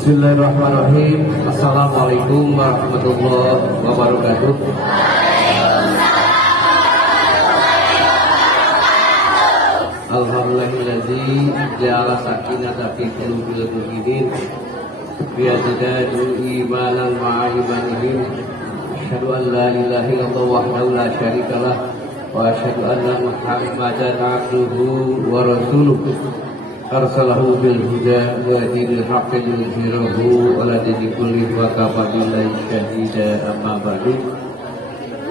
Bismillahirrahmanirrahim. Assalamualaikum warahmatullahi wabarakatuh. Alhamdulillahilladzi ja'ala sakinata fi qulubil mu'minin biyazdadu imanan ma'a imanihim. Asyhadu an la ilaha illallah wahdahu la syarikalah wa asyhadu anna Muhammadan abduhu wa rasuluh. Arsalahu bil huda wa dinil haqqi liyudhhirahu ala dini kulli wa kafa billahi syahida amma ba'du.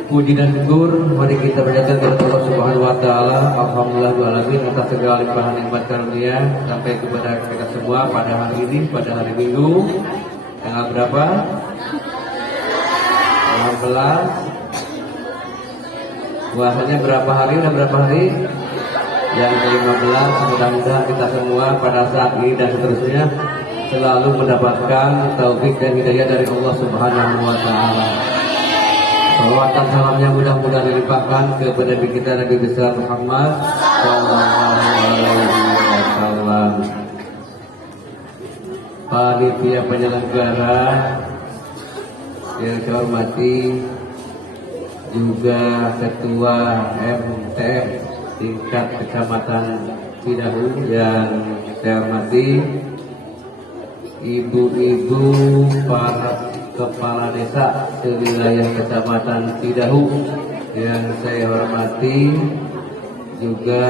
Puji dan syukur mari kita panjatkan kepada Allah Subhanahu wa taala. Alhamdulillah alamin atas segala limpahan nikmat karunia sampai kepada kita semua pada hari ini, pada hari Minggu tanggal berapa? 16. Puasanya berapa hari? Udah berapa hari? Yang ke-15. Mudah-mudahan kita semua pada saat ini dan seterusnya selalu mendapatkan taufik dan hidayah dari Allah Subhanahu wa taala. Salawatan salamnya mudah-mudahan dilimpahkan kepada Nabi kita Nabi besar Muhammad sallallahu alaihi wasallam. Panitia penyelenggara yang saya hormati, juga ketua MTM tingkat kecamatan Cidahu yang saya hormati, ibu-ibu para kepala desa sewilayah kecamatan Cidahu yang saya hormati, juga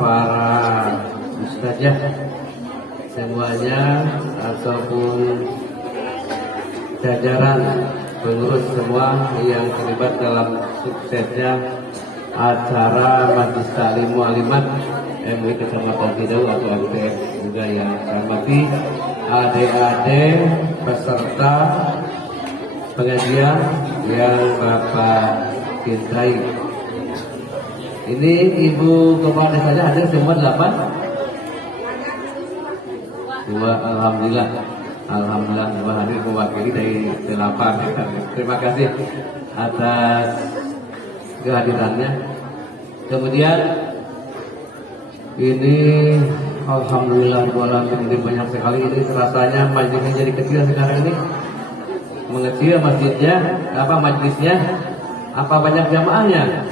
para ustazah semuanya ataupun jajaran pengurus semua yang terlibat dalam suksesnya acara Majelis Taklim Mu'allimat MUI Kecamatan Cidahu atau MTS, juga yang saya hormati adik-adik peserta pengajian yang Bapak cintai. Ini ibu kepala desanya hadir semua 8? 2, alhamdulillah. Alhamdulillah semua hadir mewakili dari 8. Terima kasih atas kehadirannya. Kemudian ini alhamdulillah ini banyak sekali. Ini rasanya majelisnya jadi kecil sekarang ini. Mengecil masjidnya, apa majelisnya? Apa banyak jamaahnya?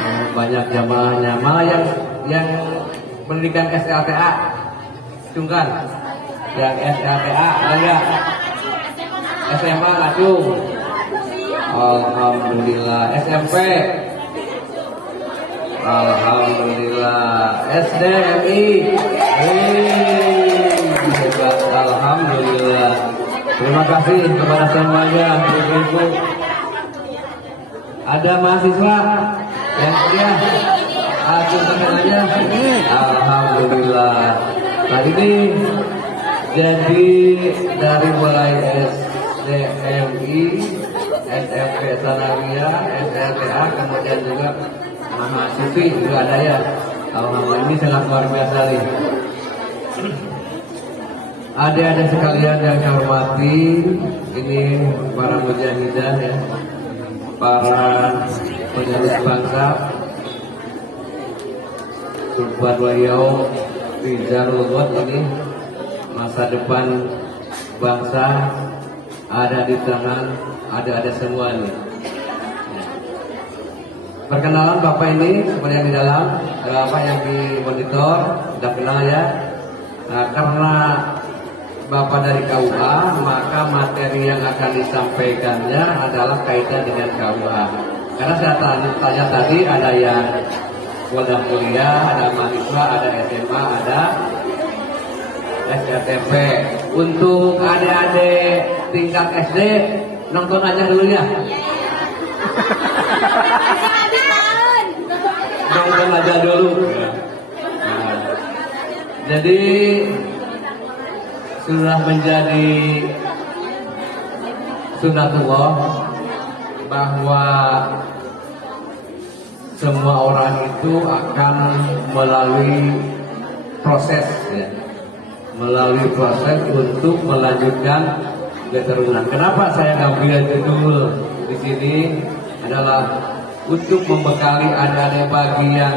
Oh, banyak jamaahnya. Malah yang pendidikan SLTA, Cungkan. Yang SLTA ada nggak? SMA Acung. Alhamdulillah. SMP. Alhamdulillah. SDMI. Alhamdulillah. Terima kasih kepada semuanya, ibu-ibu. Ada mahasiswa yang kuliah, aku aja. Alhamdulillah. Nah ini jadi dari mulai SDMI, SMP Sanawiyah, SLTA, kemudian juga mahasiswi juga ada ya. Alhamdulillah, ini sangat luar biasa nih. Adik-adik sekalian yang saya hormati, ini para mujahidah ya, para penerus bangsa, Subhan Wahyau Rizalul Ghot, ini masa depan bangsa ada di tangan adik-adik semua nih. Perkenalan Bapak ini seperti yang di dalam, Bapak yang di monitor sudah kenal ya. Nah, karena Bapak dari KUA, maka materi yang akan disampaikannya adalah kaitan dengan KUA. Karena saya tanya tadi ada yang sudah kuliah, ada mahasiswa, ada SMA, ada SLTP. Untuk adik-adik tingkat SD, nonton aja dulu ya. Nonton aja dulu. Nah, jadi sudah menjadi sunatullah bahwa semua orang itu akan melalui proses ya, melalui proses untuk melanjutkan keturunan. Kenapa saya ngambil judul di sini adalah untuk membekali adik-adik bagi yang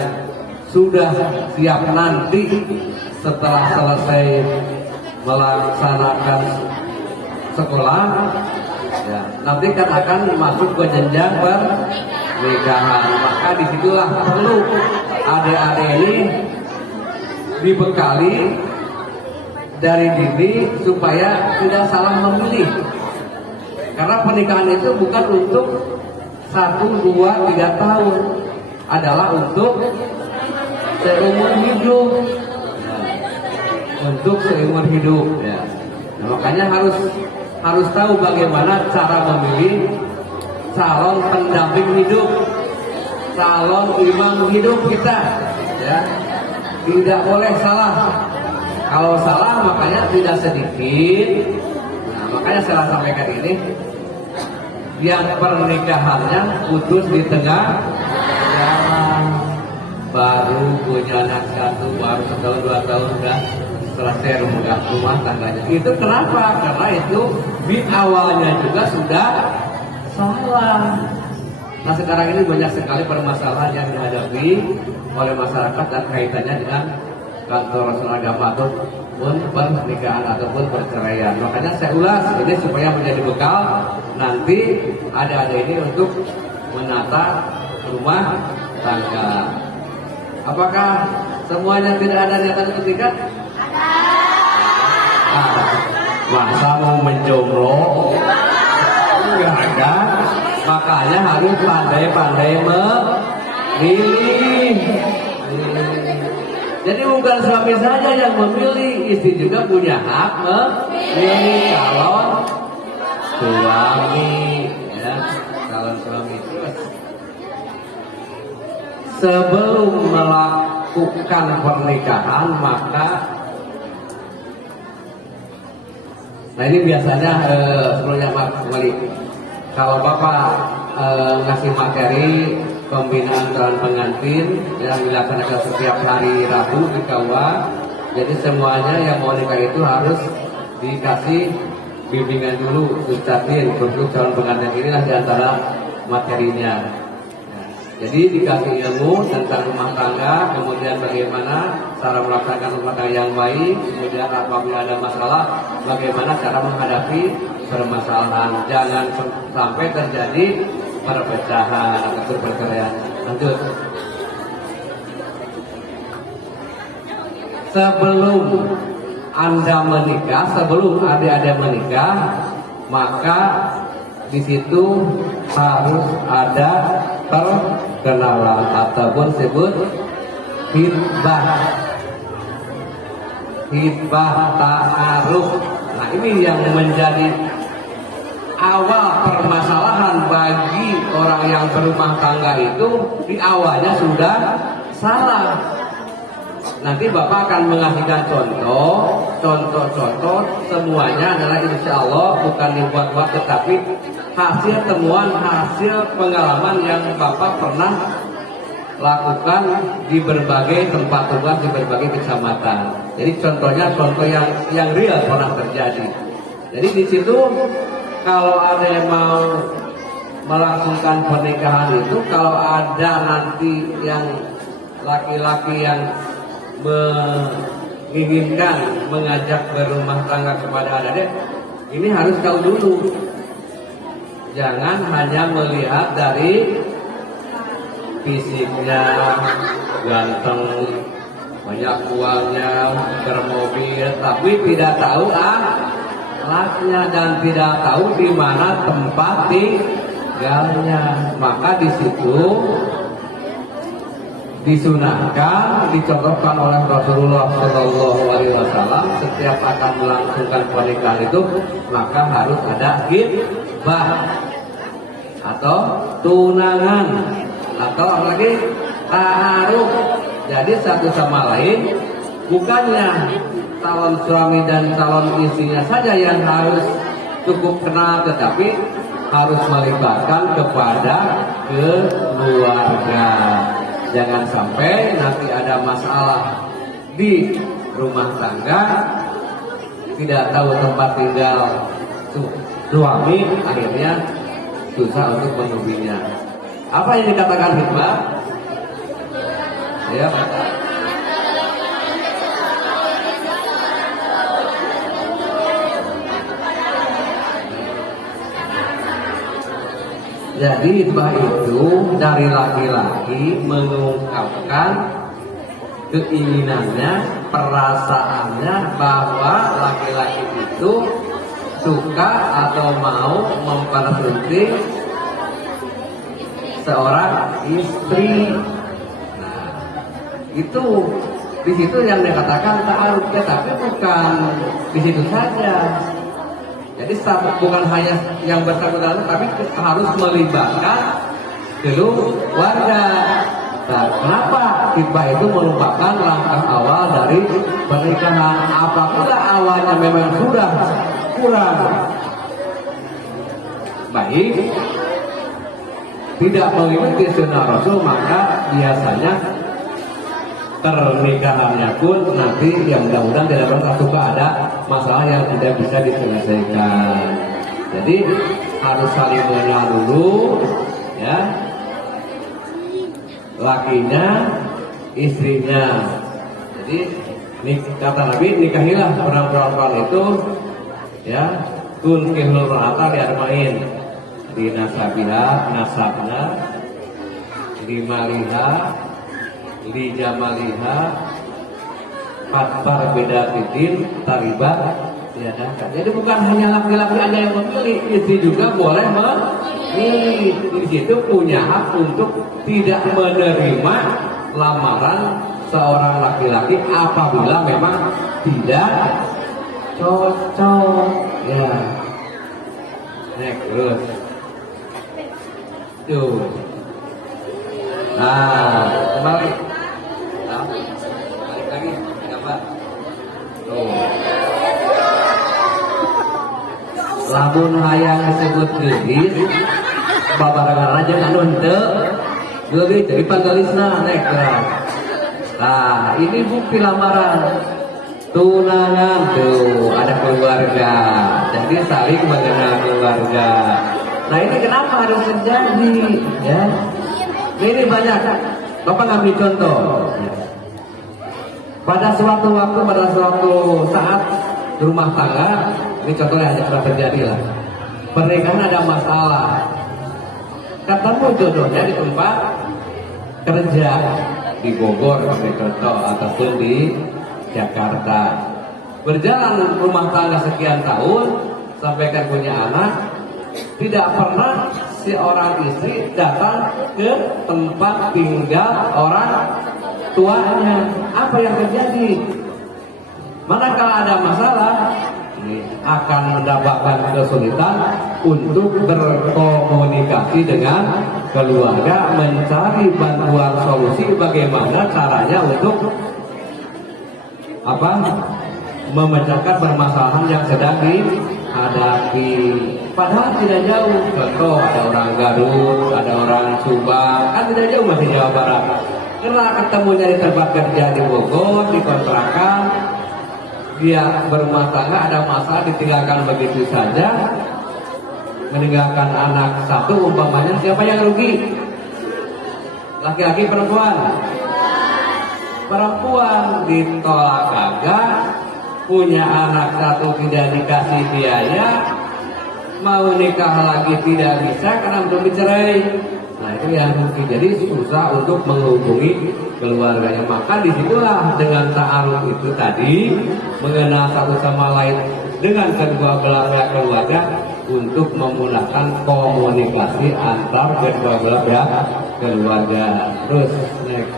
sudah siap nanti setelah selesai melaksanakan sekolah, ya, nanti kan akan masuk ke jenjang pernikahan. Maka disitulah perlu adik-adik ini dibekali dari dini supaya tidak salah memilih. Karena pernikahan itu bukan untuk 1, 2, 3 tahun, adalah untuk seumur hidup, ya. Untuk seumur hidup, ya. Nah, makanya harus tahu bagaimana cara memilih calon pendamping hidup, calon imam hidup kita, ya. Tidak boleh salah. Kalau salah makanya tidak sedikit. Nah, makanya saya sampaikan ini, yang pernikahannya putus di tengah jalan, baru punya anak 1, baru 1 tahun 2 tahun udah selesai rumah tangganya. Itu kenapa? Karena itu di awalnya juga sudah salah. Nah, sekarang ini banyak sekali permasalahan yang dihadapi oleh masyarakat dan kaitannya dengan kantor Rasul Agama ataupun pernikahan ataupun perceraian. Makanya saya ulas ini supaya menjadi bekal nanti ada ini untuk menata rumah tangga. Apakah semuanya tidak ada niatan untuk nikah? Ada. Masa mau menjomblo? Enggak ada. Makanya harus pandai-pandai memilih. Jadi bukan suami saja yang memilih, istri juga punya hak memilih calon suami, ya, calon suami. Terus sebelum melakukan pernikahan maka, nah ini biasanya sebelumnya kembali, kalau Bapak ngasih materi pembinaan calon pengantin yang dilaksanakan setiap hari Rabu di KUA. Jadi semuanya yang mau nikah itu harus dikasih bimbingan dulu, ucapin untuk calon pengantin. Inilah diantara materinya. Jadi dikasih ilmu tentang rumah tangga, kemudian bagaimana cara melaksanakan rumah tangga yang baik, kemudian apabila ada masalah, bagaimana cara menghadapi permasalahan. Jangan sampai terjadi perpecahan atau perceraian. Lanjut. Sebelum Anda menikah, sebelum adik-adik menikah, maka di situ harus ada perkenalan ataupun sebut hitbah. Hitbah ta'aruf. Nah, ini yang menjadi awal permasalahan bagi orang yang berumah tangga itu. Di awalnya sudah salah. Nanti Bapak akan mengasihkan contoh semuanya adalah insya Allah bukan dibuat-buat, tetapi hasil temuan, hasil pengalaman yang Bapak pernah lakukan di berbagai tempat tugas, di berbagai kecamatan. Jadi contohnya contoh yang real pernah terjadi. Jadi di situ kalau ada yang mau melangsungkan pernikahan itu, kalau ada nanti yang laki-laki yang menginginkan mengajak berumah tangga kepada adik, ini harus tahu dulu. Jangan hanya melihat dari fisiknya, ganteng, banyak uangnya, bermobil, tapi tidak tahu akhlaknya dan tidak tahu di mana tempat tinggalnya. Maka di situ disunahkan, dicontohkan oleh Rasulullah SAW setiap akan melangsungkan pernikahan itu maka harus ada hitbah atau tunangan atau apalagi ta'aruf. Jadi satu sama lain, bukannya calon suami dan calon istrinya saja yang harus cukup kenal, tetapi harus melibatkan kepada keluarga. Jangan sampai nanti ada masalah di rumah tangga, tidak tahu tempat tinggal suami, akhirnya susah untuk menubinya. Apa yang dikatakan hikmah? Ya. Jadi hitbah itu dari laki-laki mengungkapkan keinginannya, perasaannya bahwa laki-laki itu suka atau mau mempersunting seorang istri. Nah, itu di situ yang dikatakan ta'aruf, ya, tapi bukan di situ saja. Jadi bukan hanya yang bersangkutan, tapi harus melibatkan keluarga. Nah, kenapa hitbah itu merupakan langkah awal dari pernikahan? Apabila awalnya memang sudah kurang baik, tidak mengikuti sunnah Rasul, maka biasanya pernikahannya pun nanti yang mudah-mudahan tidak pernah suka ada masalah yang tidak bisa diselesaikan. Jadi harus saling mengenal dulu, ya, lakinya, istrinya. Jadi kata Nabi, nikahilah perempuan itu, ya, tunkihul mar'ata li arba'in, di nasabiha, nasabna, di maliha, di jamaliha, fatbar beda titin, taribat, ya. Jadi bukan hanya laki-laki aja yang memilih, istri juga boleh memilih. Di situ punya hak untuk tidak menerima lamaran seorang laki-laki apabila memang tidak cocok, ya. Terus tuh, nah kembali, balik lagi, apa? Tuh, lamun hayang disebut gelis, babarengan aja anu henteu gelis jadi panggelisna naik berat. Nah, ini bukti lamaran tunangan, tuh ada keluarga, jadi saling mengenal keluarga. Nah, ini kenapa harus terjadi, ya? Ini banyak. Bapak ngambil contoh. Pada suatu waktu, pada suatu saat rumah tangga, ini contohnya hanya pernah terjadi lah. Pernikahan ada masalah, ketemu jodohnya di tempat kerja di Bogor, contoh, ataupun di Jakarta. Berjalan rumah tangga sekian tahun sampai kan punya anak, tidak pernah si orang istri datang ke tempat tinggal orang tuanya. Apa yang terjadi? Manakala ada masalah, akan mendapatkan kesulitan untuk berkomunikasi dengan keluarga, mencari bantuan solusi bagaimana caranya untuk memecahkan permasalahan yang sedang dihadapi. Padahal tidak jauh. Contoh, ada orang Garut, ada orang Subang, kan tidak jauh, masih Jawa Barat. Karena ketemunya di tempat kerja di Bogor, di kontrakan, dia berumah tangga, ada masalah, ditinggalkan begitu saja, meninggalkan anak satu, umpamanya, siapa yang rugi? Laki-laki, perempuan? Perempuan. Ditolak kagak, punya anak satu tidak dikasih biaya, mau nikah lagi tidak bisa karena belum dicerai. Nah, itu yang rugi. Jadi susah untuk menghubungi keluarganya. Maka disitulah dengan ta'aruf itu tadi, mengenal satu sama lain dengan kedua belah keluarga untuk memudahkan komunikasi antar kedua belah keluarga. Terus next.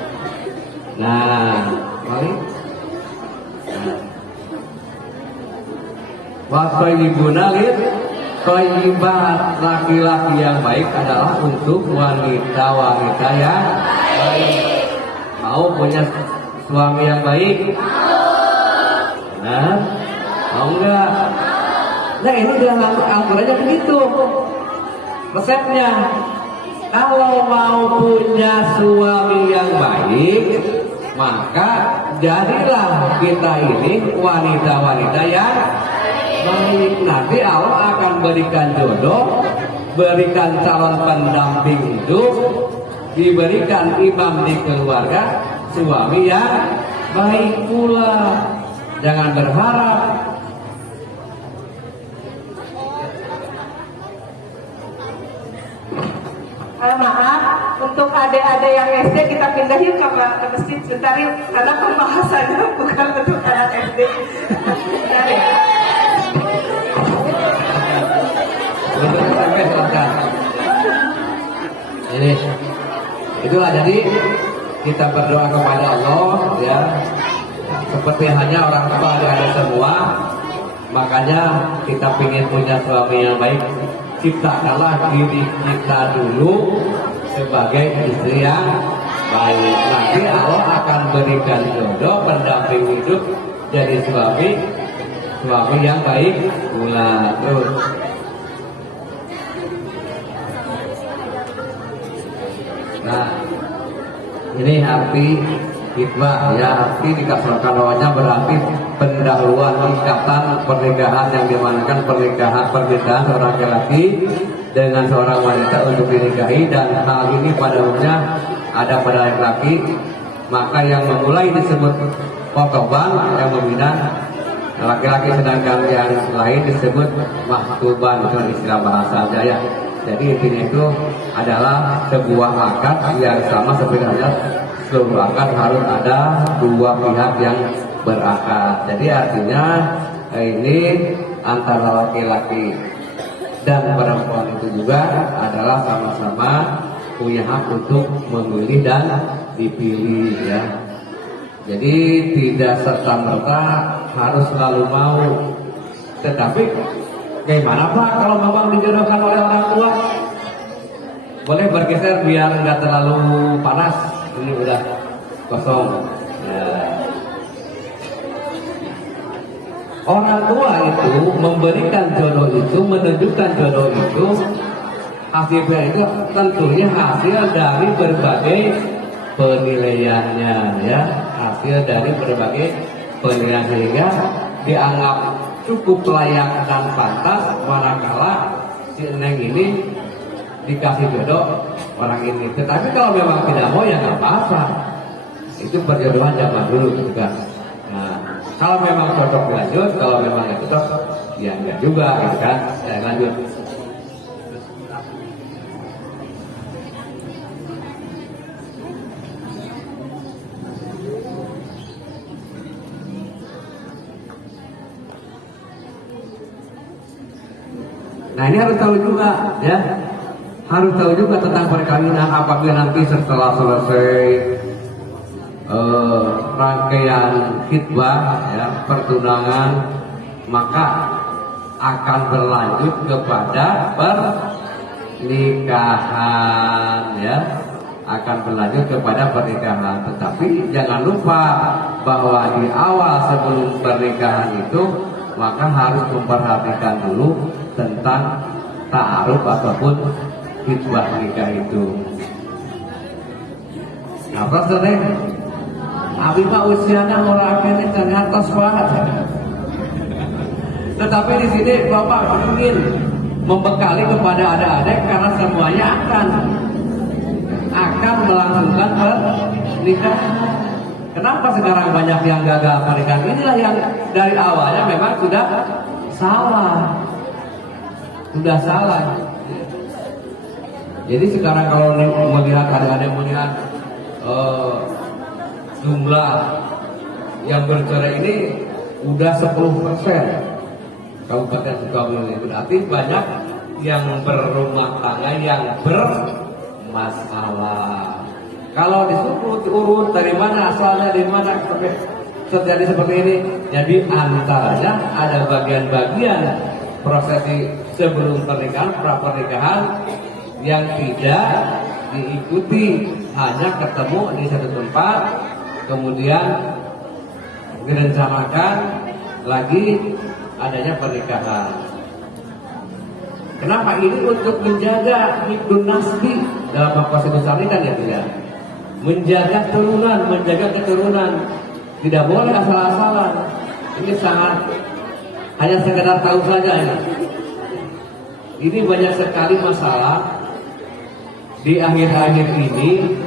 Nah, balik. Waktu ibu nalit, thayyibat, laki-laki yang baik adalah untuk wanita-wanita yang baik. Mau punya suami yang baik? Nah, mau enggak? Nah, ini dalam Al-Qurannya begitu resepnya. Kalau mau punya suami yang baik, maka jadilah kita ini wanita-wanita yang baik. Nanti Allah akan berikan jodoh, berikan calon pendamping hidup, diberikan imam di keluarga, suami yang baik pula. Jangan berharap Maaf, untuk adik-adik yang SD kita pindahin ke masjid sebentar yuk, karena pembahasannya bukan untuk anak SD. Sebentar ya. Untuk SMP silakan. Ini, itulah jadi kita berdoa kepada Allah ya. Seperti hanya orang tua adik-adik semua, makanya kita ingin punya suami yang baik. Ciptakanlah diri kita dulu sebagai istri yang baik. Nanti Allah akan berikan jodoh pendamping hidup jadi suami yang baik pula. Terus nah, ini arti hikmah ya, arti dikasarkan awalnya berarti pendahuluan ikatan pernikahan yang dimanakan pernikahan seorang laki-laki dengan seorang wanita untuk dinikahi, dan hal ini pada umumnya ada pada laki-laki, maka yang memulai disebut khotoban yang membina laki-laki, sedangkan yang lain disebut mahtuban, itu istilah bahasa Jaya. Jadi intinya itu adalah sebuah akad yang sama seperti halnya seluruh akad harus ada dua pihak yang berakad. Jadi artinya ini antara laki-laki dan perempuan itu juga adalah sama-sama punya hak untuk memilih dan dipilih ya. Jadi tidak serta-merta harus selalu mau. Tetapi bagaimana Pak kalau memang dijodohkan oleh orang tua? Boleh bergeser biar nggak terlalu panas. Ini udah kosong ya. Orang tua itu memberikan jodoh itu, menunjukkan jodoh itu, hasilnya itu tentunya hasil dari berbagai penilaiannya ya, hasil dari berbagai penilaian, sehingga dianggap cukup layak dan pantas manakala si Neng ini dikasih jodoh orang ini. Tetapi kalau memang tidak mau ya nggak apa-apa, itu perjodohan zaman dulu juga. Nah, kalau memang cocok lanjut, kalau memang nggak cocok ya enggak juga gitu kan. Ya, lanjut. Nah ini harus tahu juga ya, harus tahu juga tentang perkawinan. Apabila nanti setelah selesai rangkaian khitbah ya, pertunangan, maka akan berlanjut kepada pernikahan ya, akan berlanjut kepada pernikahan. Tetapi jangan lupa bahwa di awal sebelum pernikahan itu maka harus memperhatikan dulu tentang ta'aruf ataupun khitbah nikah itu. Nah, Neng, abi mah usianya orang akhirnya ternyata banget. Tetapi di sini Bapak ingin membekali kepada adik-adik karena semuanya akan melangsungkan pernikahan. Kenapa sekarang banyak yang gagal pernikahan? Inilah yang dari awalnya memang sudah salah. Jadi sekarang kalau melihat adik-adik melihat jumlah yang bercerai ini udah 10% Kabupaten Sukabumi, berarti banyak yang berumah tangga yang bermasalah. Kalau disuruh diurut dari mana asalnya, di mana sampai terjadi seperti ini. Jadi antaranya ada bagian-bagian prosesi sebelum pernikahan, pra pernikahan yang tidak diikuti, hanya ketemu di satu tempat, kemudian direncanakan lagi adanya pernikahan. Kenapa ini? Untuk menjaga hibdun nasbi dalam maksud besar ini kan ya, tidak menjaga keturunan, tidak boleh asal-asalan. Ini sangat hanya sekedar tahu saja ini. Ini banyak sekali masalah di akhir-akhir ini,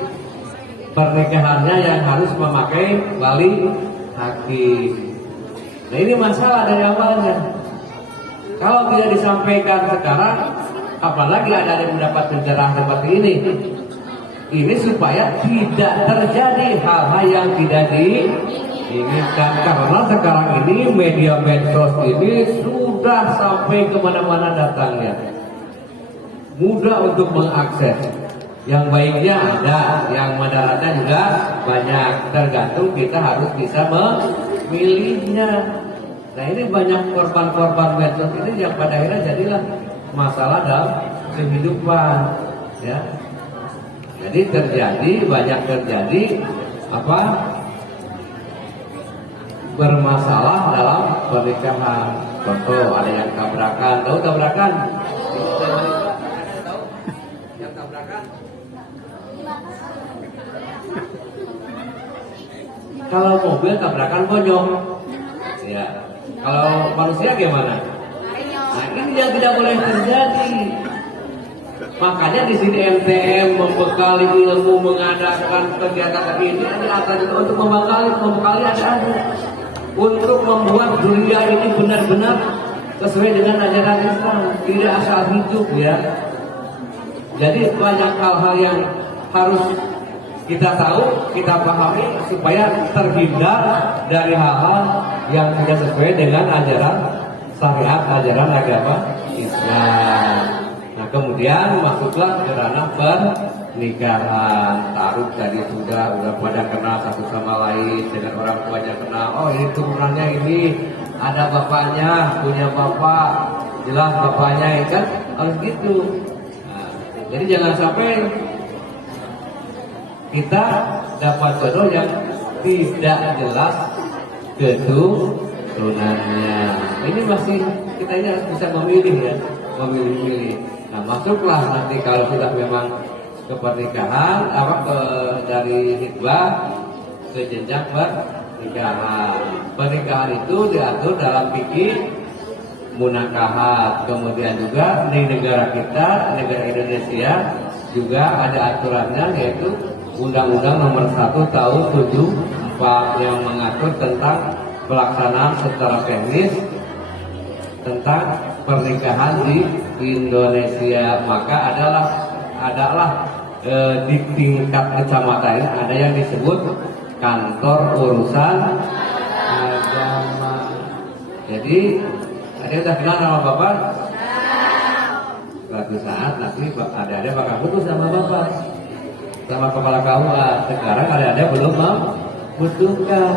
pernikahannya yang harus memakai wali hakim. Nah ini masalah dari awalnya. Kalau tidak disampaikan sekarang, apalagi ada yang mendapat pencerahan seperti ini. Ini supaya tidak terjadi hal-hal yang tidak diinginkan, karena sekarang ini media medsos ini sudah sampai kemana-mana datangnya, mudah untuk mengakses. Yang baiknya ada, yang mudaratnya juga banyak, tergantung kita harus bisa memilihnya. Nah ini banyak korban-korban medsos ini yang pada akhirnya jadilah masalah dalam kehidupan, ya. Jadi banyak terjadi bermasalah dalam pernikahan. Contoh ada yang tabrakan, tahu tabrakan? Yang tabrakan? Kalau mobil tabrakan bonyok, ya. Kalau manusia gimana? Nah ini yang tidak boleh terjadi. Makanya di sini MTM membekali ilmu, mengadakan kegiatan ini ada untuk membekali ada untuk membuat dunia ini benar-benar sesuai dengan ajaran Islam, tidak asal hidup, ya. Jadi banyak hal-hal yang harus kita tahu, kita pahami supaya terhindar dari hal-hal yang tidak sesuai dengan ajaran syariat, ajaran agama Islam. Nah kemudian masuklah ke ranah pernikahan. Taruh tadi sudah pada kenal satu sama lain, dengan orang tuanya kenal. Oh ini turunannya ini, ada bapaknya, punya bapak, jelas bapaknya, kan harus gitu. Nah, jadi jangan sampai kita dapat jodoh yang tidak jelas keturunannya. Ini masih kita ini harus bisa memilih, ya, memilih. Nah masuklah nanti kalau sudah memang ke pernikahan, dari hikbah ke jenjang pernikahan. Pernikahan itu diatur dalam fikih munakahat. Kemudian juga di negara kita, negara Indonesia juga ada aturannya, yaitu Undang-Undang Nomor 1 Tahun 74 yang mengatur tentang pelaksanaan secara teknis tentang pernikahan di Indonesia. Maka adalah di tingkat kecamatan ini ada yang disebut kantor urusan agama. Jadi ada yang udah kenal sama bapak? Suatu saat nanti ada bakal putus sama bapak, sama kepala KUA. Sekarang ada belum membutuhkan,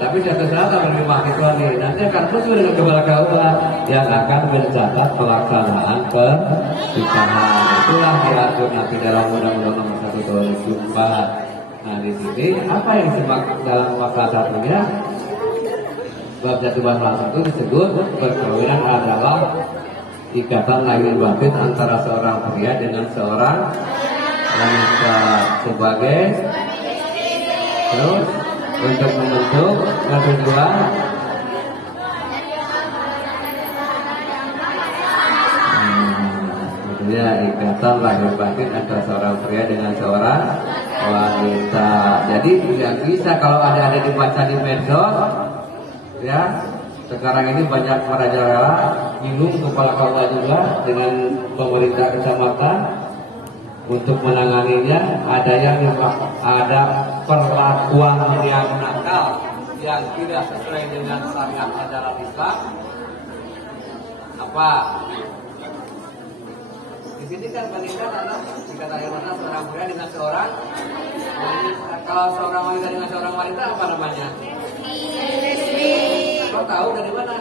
tapi suatu saat akan lebih mahasiswa nih, nanti akan putus dengan kepala KUA yang akan mencatat pelaksanaan pernikahan. Itulah diatur nanti dalam Undang-Undang Nomor 1 Tahun 2004. Nah di sini apa yang disebut dalam pasal satunya, bab 1 pasal 1 disebut perkawinan adalah ikatan lahir batin antara seorang pria dengan seorang wanita sebagai terus untuk membentuk tujuan ya ikatan lahir batin antara seorang pria dengan seorang wanita. Jadi tidak bisa kalau ada dibaca di medsos, ya. Sekarang ini banyak merajalela minum kepala KUA juga dengan pemerintah kecamatan untuk menanganinya. Ada perlakuan yang nakal yang tidak sesuai dengan syariat ajaran Islam. Apa? Di sini kan pernikahan adalah dikatakan mana seorang pria dengan seorang wanita. Kalau seorang wanita dengan seorang wanita apa namanya? Kau tahu dari mana?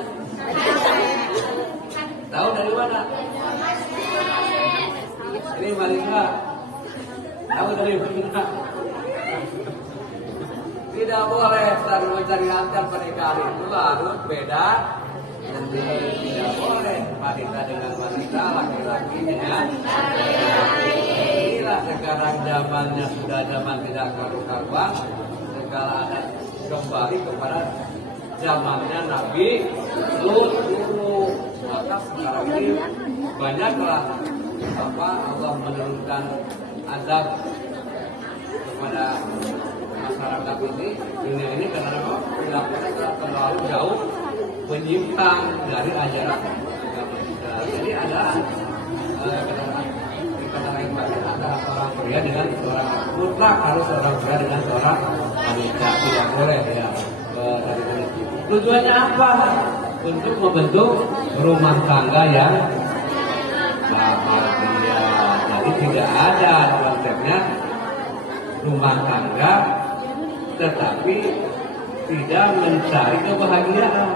Tahu dari mana? Ini Malika. Tahu dari mana? Tidak boleh selalu mencari lancar pernikahan itu harus beda. Jadi tidak boleh wanita dengan wanita, laki-laki dengan laki-laki. Inilah sekarang zamannya sudah zaman tidak karu-karuan. Segala ada kembali kepada zamannya Nabi dulu. Maka sekarang ini banyaklah Allah menurunkan azab kepada masyarakat ini, dunia ini, karena perilakunya terlalu jauh menyimpang dari ajaran agama kita. Jadi ada bahagia dengan seorang mutlak harus seorang pria dengan seorang wanita, tidak boleh ya. Tujuannya apa? Untuk membentuk rumah tangga yang bahagia. Jadi tidak ada konsepnya rumah tangga tetapi tidak mencari kebahagiaan.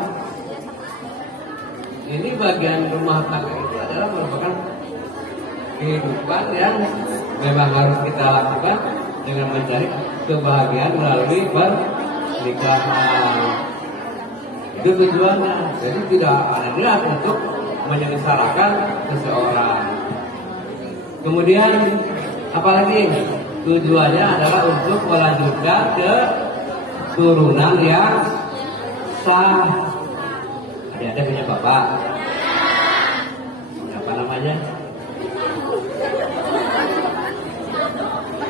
Ini bagian rumah tangga itu adalah merupakan kehidupan yang memang harus kita lakukan dengan mencari kebahagiaan melalui pernikahan. Itu tujuannya. Jadi tidak ada niat untuk menyengsarakan seseorang. Kemudian apalagi tujuannya adalah untuk melanjutkan ke turunan yang sah. Ada punya bapak. Apa namanya?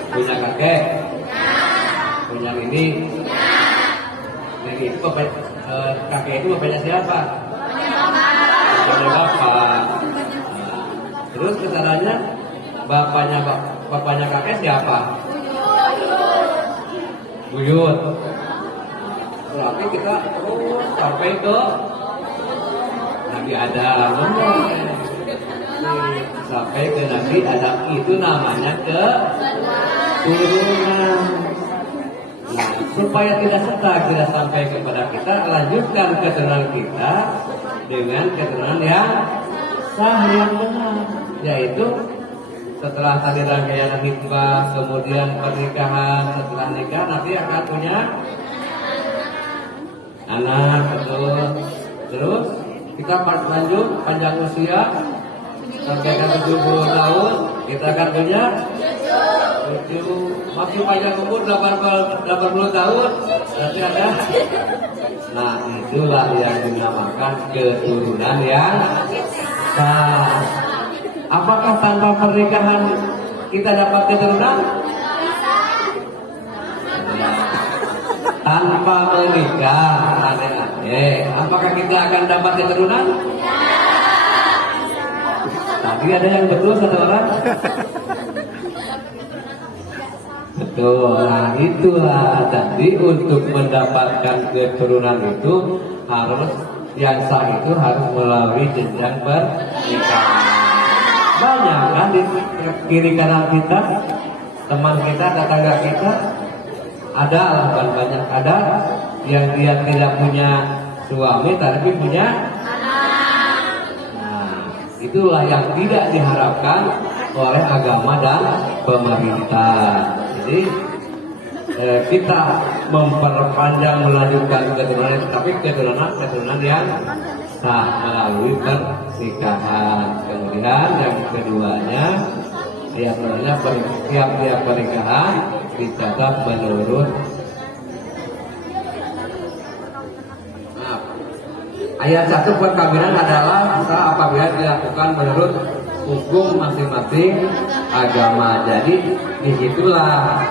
Punya kakek. Punya ini. Ini itu bapak, kakek itu bapaknya siapa? Bapaknya bapak. Terus kesananya bapaknya kakek siapa? Buyut. Berarti kita terus sampai ke Nabi Adam. Sampai ke Nabi Adam itu namanya keturunan. Nah, supaya tidak kita sampai kepada kita, lanjutkan keturunan kita dengan keturunan yang sah yang benar, yaitu setelah tadi rangkaian hikmah, kemudian pernikahan, setelah nikah nanti akan punya anak, betul. Terus kita lanjut panjang usia sampai ke 70 tahun, kita akan punya cucu. Masih panjang umur 80 tahun, nanti ada. Nah, itulah yang dinamakan keturunan yang sah. Apakah tanpa pernikahan kita dapat keturunan? Tanpa menikah, adik-adik, apakah kita akan dapat keturunan? Tadi ada yang betul satu orang. Betul, nah itulah tadi untuk mendapatkan keturunan itu harus yang sah itu harus melalui jenjang pernikahan. Banyak kan di kiri kanan kita, teman kita, tetangga kita, ada lah banyak ada yang dia tidak punya suami tapi punya anak. Nah, itulah yang tidak diharapkan oleh agama dan pemerintah. Jadi kita memperpanjang melanjutkan keturunan, tapi keturunan yang sah melalui pernikahan. Kemudian yang keduanya, tiap pernikahan dicatat menurut ayat 1 perkawinan adalah sah apabila dilakukan menurut hukum masing-masing agama. Jadi disitulah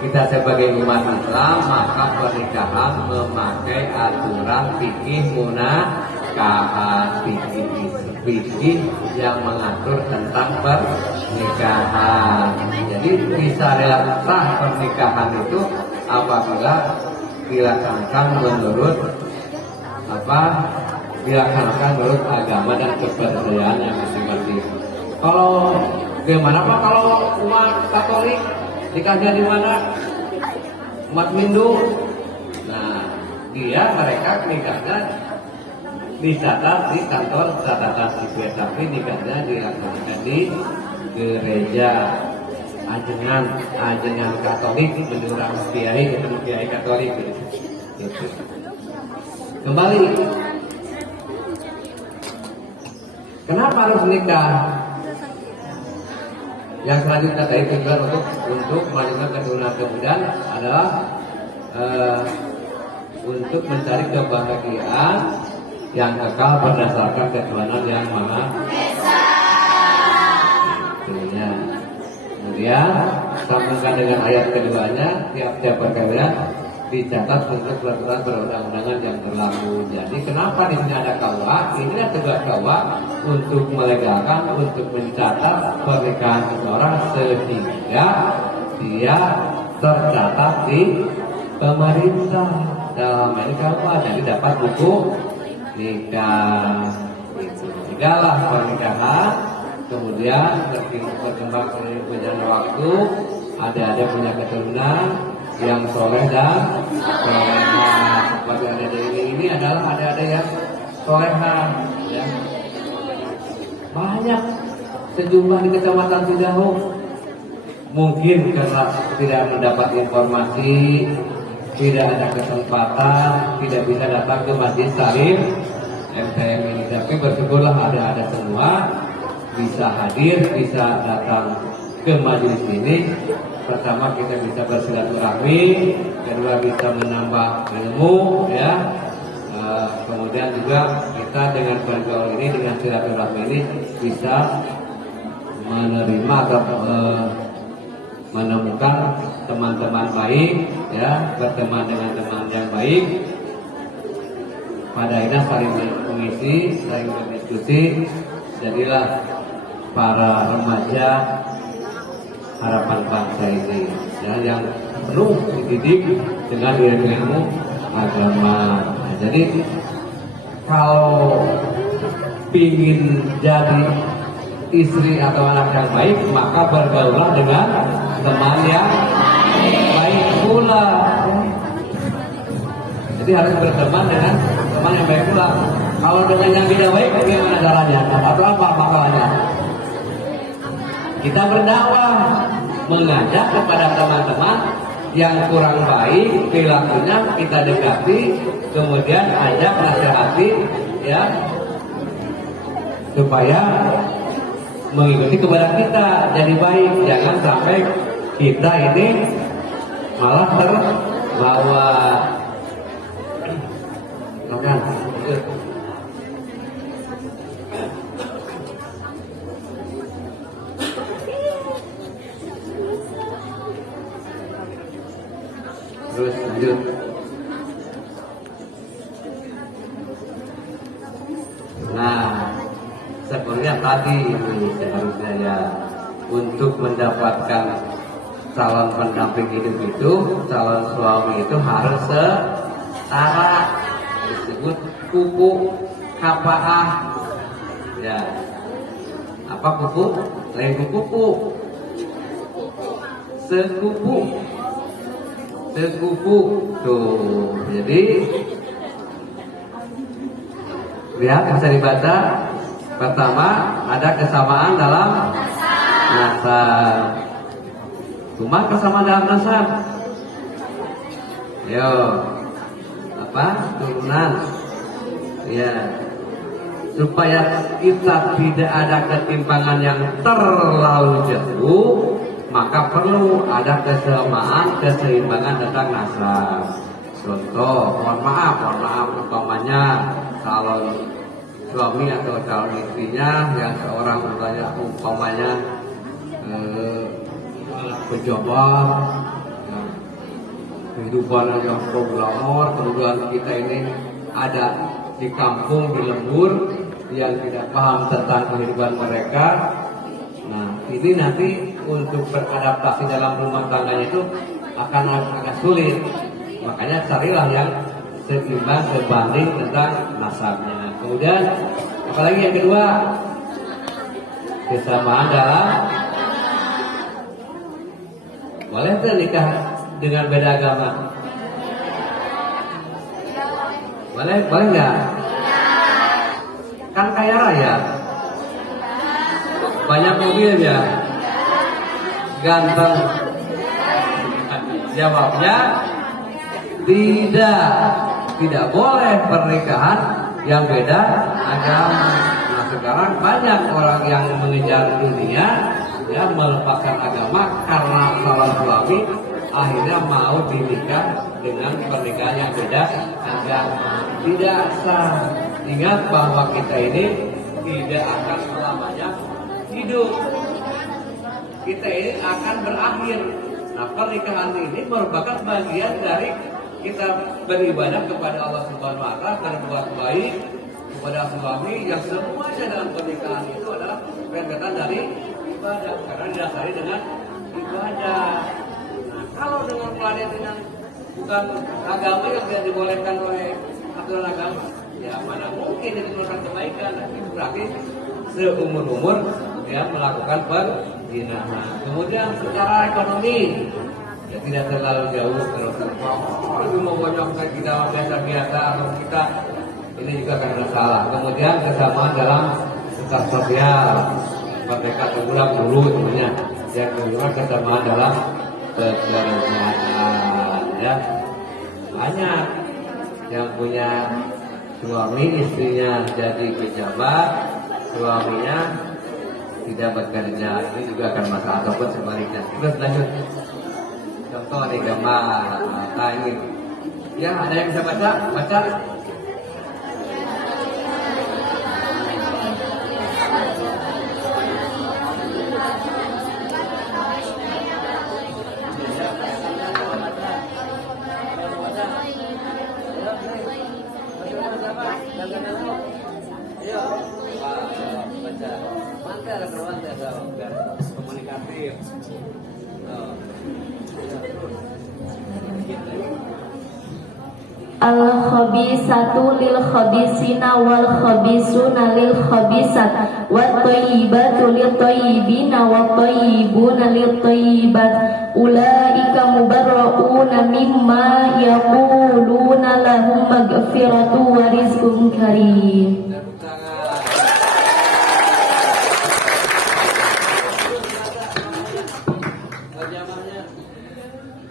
kita sebagai umat Islam maka pernikahan memakai aturan fikih munakahat, fikih yang mengatur tentang pernikahan. Jadi bisa sah pernikahan itu apabila dilaksanakan menurut dilaksanakan menurut agama dan kepercayaan yang masing-masing. Kalau gimana Pak kalau umat Katolik nikahnya di mana? Umat Hindu. Nah, mereka nikahnya dicatat di kantor catatan sipil, tapi nikahnya dilaksanakan di gereja ajengan Katolik, menurut kiai ketemu kiai Katolik gitu. Kembali, kenapa harus nikah? Yang selanjutnya tadi tujuan untuk melanjutkan keturunan kemudian adalah untuk mencari kebahagiaan yang kekal berdasarkan ketuhanan yang Maha Esa. Kemudian sambungkan dengan ayat keduanya, tiap-tiap perkawinan dicatat untuk peraturan perundang-undangan yang berlaku. Jadi kenapa di sini ada KUA? Ini adalah tugas KUA untuk melegalkan, untuk mencatat pernikahan seseorang sehingga dia tercatat di pemerintah dalam ini KUA. Jadi dapat buku nikah. Segala pernikahan kemudian berkembang berjalan waktu, ada punya keturunan yang soleh dan solehah. Seperti ada ini adalah ada yang solehah, ya. Banyak sejumlah di Kecamatan Cidahu. Mungkin karena tidak mendapat informasi, tidak ada kesempatan, tidak bisa datang ke Masjid Salim MTM ini. Tapi bersyukurlah ada semua bisa hadir, bisa datang ke majelis ini. Pertama kita bisa bersilaturahmi, kedua bisa menambah ilmu, ya. Kemudian juga kita dengan bergaul ini, dengan silaturahmi ini bisa menerima atau menemukan teman-teman baik, ya, berteman dengan teman yang baik. Pada akhirnya saling mengisi, saling berdiskusi. Jadilah para remaja harapan bangsa ini, ya, yang penuh dididik dengan ilmu agama. Nah, jadi kalau ingin jadi istri atau anak yang baik, maka bergaulah dengan teman yang baik pula. Jadi harus berteman dengan teman yang baik pula. Kalau dengan yang tidak baik, bagaimana caranya? Atau apa masalahnya? Kita berdakwah, mengajak kepada teman-teman yang kurang baik perilakunya, kita dekati, kemudian ajak nasihati, ya, supaya mengikuti kepada kita jadi baik. Jangan sampai kita ini malah terbawa. Terus lanjut. Nah, sebenarnya tadi ini seharusnya, ya, untuk mendapatkan calon pendamping hidup itu, calon suami itu harus setara, disebut kuku kapaah, ya. Apa kuku? Lain kuku, sekupu. Sekupu tuh. Jadi lihat, bisa dibaca. Pertama, ada kesamaan dalam nasab. Cuma kesamaan dalam nasab. Yo, apa? Turunan. Ya. Supaya kita tidak ada ketimpangan yang terlalu jauh, maka perlu ada kesamaan, keseimbangan tentang nasab. Contoh, mohon maaf, umpamanya calon suami atau calon istrinya yang seorang umpamanya pejabat, ya, kehidupan yang glamor, kemudian kita ini ada di kampung, di lembur, yang tidak paham tentang kehidupan mereka. Nah, ini nanti untuk beradaptasi dalam rumah tangganya itu akan agak sulit. Makanya carilah yang seimbang, sebanding tentang nasabnya. Kemudian apalagi yang kedua, kesamaan dalam. Boleh tuh nikah dengan beda agama? Boleh nggak? Kan kaya raya, banyak mobilnya, ganteng. Jawabnya tidak boleh pernikahan yang beda agama. Nah, sekarang banyak orang yang mengejar dunia, ya, melepaskan agama karena calon suami akhirnya mau dinikah dengan pernikahan yang beda agama. Tidak sah. Ingat bahwa kita ini tidak akan selamanya hidup. Kita ini akan berakhir. Nah, pernikahan ini merupakan bagian dari kita beribadah kepada Allah Subhanahu wa taala, berbuat baik kepada suami yang semuanya dalam pernikahan itu adalah rentetan dari ibadah karena didasari dengan ibadah. Nah, kalau dengan planet yang bukan agama yang tidak dibolehkan oleh aturan agama, ya mana mungkin itu merupakan kebaikan. Nah, itu berarti seumur-umur ya melakukan perzinahan. Kemudian secara ekonomi ya tidak terlalu jauh terus itu mau bonyokkan kita biasa-biasa atau kita ini juga karena salah. Kemudian kesamaan dalam status sosial mereka tergulang dulu sebenarnya yang kedua kesamaan dalam pekerjaan ya banyak yang punya suami istrinya jadi pejabat suaminya tidak bekerja ini juga akan masalah ataupun sebaliknya. Terus lanjut contoh nih gambar ini ya ada yang bisa baca komunikatif. Al-khabisatu lil khabisina wal khabisuna lil khabisat wat thayyibatu lit thayyibina wat thayyibuna lit thayyibat ulaika mubarrauna mimma yaquluna lahum maghfiratu wa rizqun karim.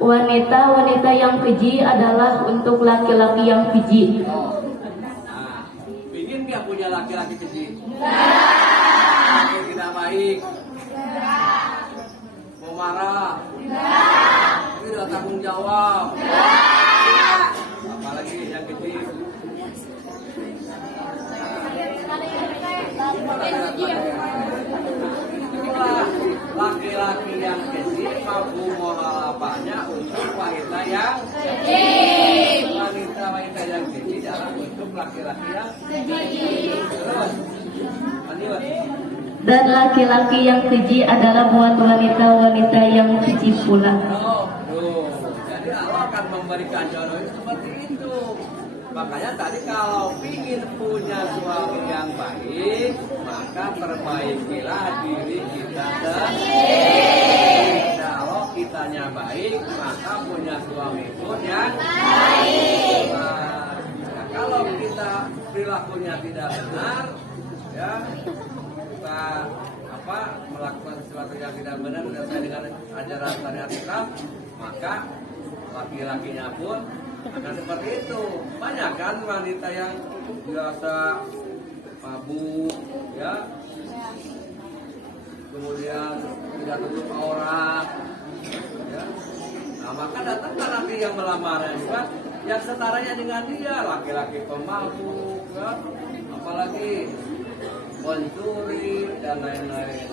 Wanita-wanita yang keji adalah untuk laki-laki yang keji. Nah, ingin nggak punya laki-laki keji? Tidak. Tidak baik. Tidak. Mau marah? Tidak. Tidak tanggung jawab? Tidak. Apalagi yang keji? Laki-laki yang keji mampu mengalahkannya untuk wanita yang keji. Wanita yang keji adalah untuk laki-laki yang keji. Terus, lanjut. Dan laki-laki yang keji adalah buat wanita-wanita yang keji pula. Jadi Allah akan memberikan jodoh itu seperti itu. Makanya tadi kalau ingin punya suami yang baik, maka perbaikilah diri kita sendiri. Kalau kitanya baik, maka punya suami pun yang baik. Nah, kalau kita perilakunya tidak benar, ya kita melakukan sesuatu yang tidak benar sesuai dengan ajaran syariat Islam, maka laki-lakinya pun akan seperti itu. Banyak kan wanita yang biasa mabuk, ya, kemudian tidak tutup aurat, ya. Nah, maka datanglah nanti yang melamarnya juga yang setaranya dengan dia, laki-laki pemabuk, ya, apalagi pencuri dan lain-lain.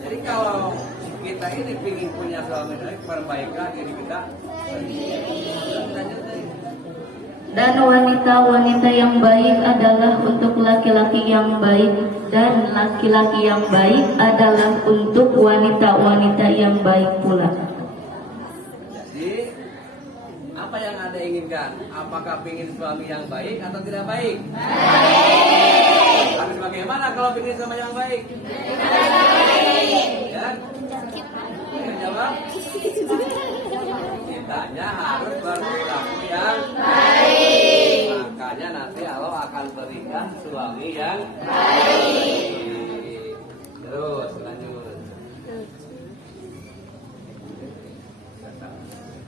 Jadi kalau kita ini ingin punya suami baik, perbaikan diri kita. Dan wanita-wanita yang baik adalah untuk laki-laki yang baik, dan laki-laki yang baik adalah untuk wanita-wanita yang baik pula. Jadi apa yang Anda inginkan? Apakah ingin suami yang baik atau tidak baik? Baik. Harus bagaimana kalau ingin suami yang baik? Baik. Ya? Jawab. Kitanya harus berperilaku yang baik. Makanya nanti Allah akan berikan suami yang baik. Terus lanjut.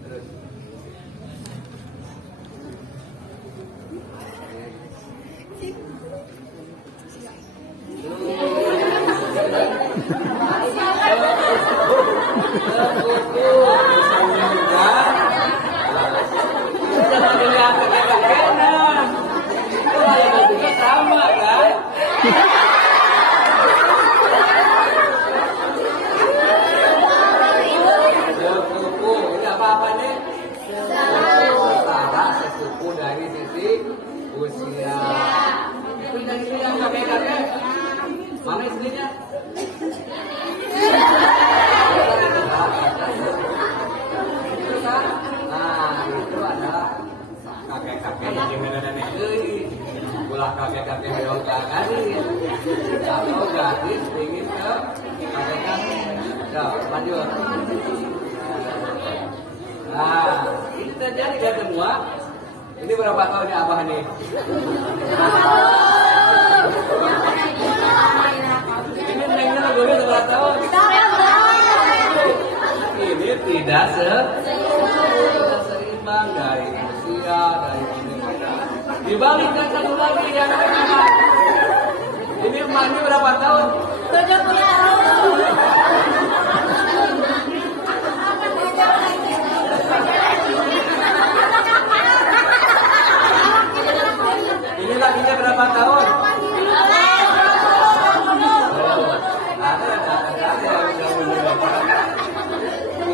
Terus. hadis ingin ke ya, lanjut. Nah, ini terjadi kan semua. Ini berapa tahunnya abah nih? Ini nengnya lagunya berapa tahun? Ini tidak seimbang dari usia, dari ini. Dibalikkan satu lagi yang kedua. Ini emaknya berapa tahun? 70 tahun. Ini lakinya berapa tahun?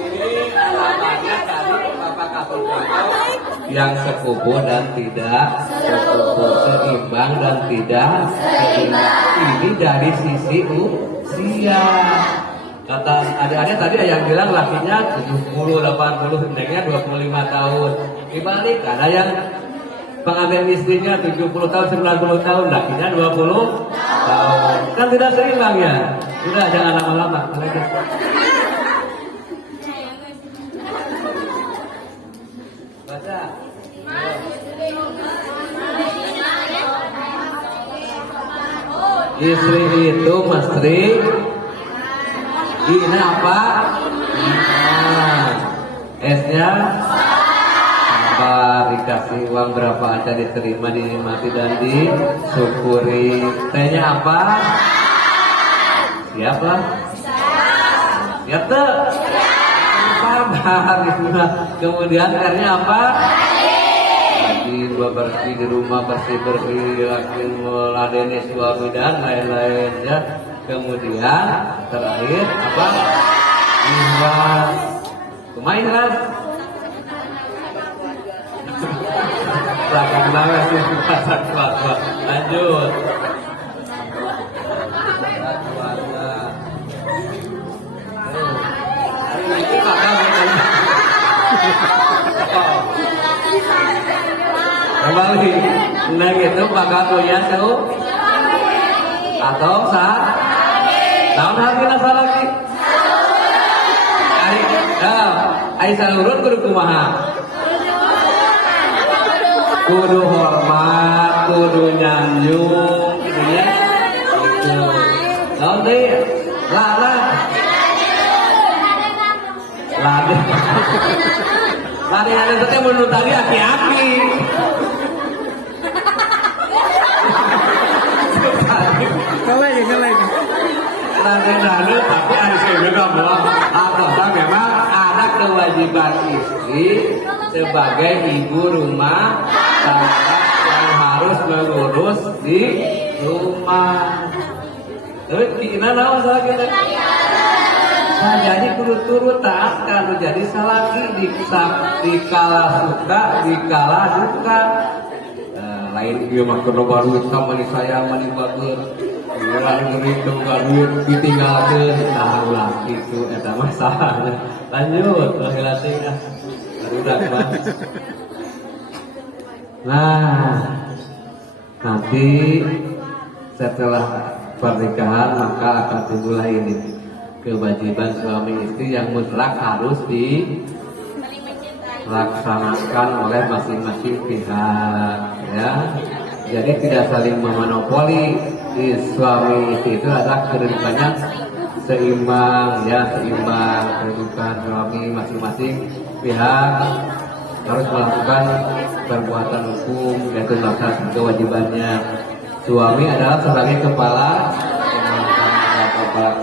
Ini alamatnya tadi Bapak Kapol yang sepupu dan tidak sepupu, seimbang dan tidak seimbang. Ini dari sisi usia. Kata adik-adik tadi yang bilang lakinya 70, 80, nengnya 25 tahun. Dibalik ada yang pengantin istrinya 70 tahun, 90 tahun, lakinya 20 tahun. Kan tidak seimbang ya. Udah jangan lama-lama. Baca. Istri itu mesti ini apa? S-nya sabar, dikasih uang berapa aja diterima, dinikmati dan disyukuri. T-nya apa? Siap lah. Siap tuh. Sabar gitu. Kemudian R-nya apa? Bersih di rumah, bersih laki meladeni suami dan lain-lain ya. Kemudian terakhir apa? Ikhlas. Kumaha ikhlas? Saking banget sih pasak keluarga. Lanjut. Hari ini bakal kembali, neng itu bakal punya tuh atau sah? Tahun hari nasa lagi? Ari salurun kudu kumaha? Kudu hormat, kudu nyanjung, gitu ya. Gitu. Tahun deh, lala. Lade. Lade ada teh menurut tadi aki-aki. Ngeleng. Lade tapi ada juga bahwa apakah memang ada kewajiban istri sebagai ibu rumah tangga yang harus mengurus di rumah. Terus kita tahu salah kita. Nah, jadi turut taat kalau jadi salaki di kala suka, di kala duka. Lain dia mah keur baru sama ni saya mani bager. Urang geuring teu duit ditinggalkeun. Nah, ulah kitu eta masalah. Lanjut, latih ah. Barudak mah. Nah, nanti setelah pernikahan maka akan timbul ini kewajiban suami istri yang mutlak harus dilaksanakan oleh masing-masing pihak ya. Jadi tidak saling memonopoli. Di suami istri itu adalah kedudukannya seimbang ya, seimbang kedudukan suami masing-masing pihak harus melakukan perbuatan hukum yaitu melaksanakan kewajibannya. Suami adalah sebagai kepala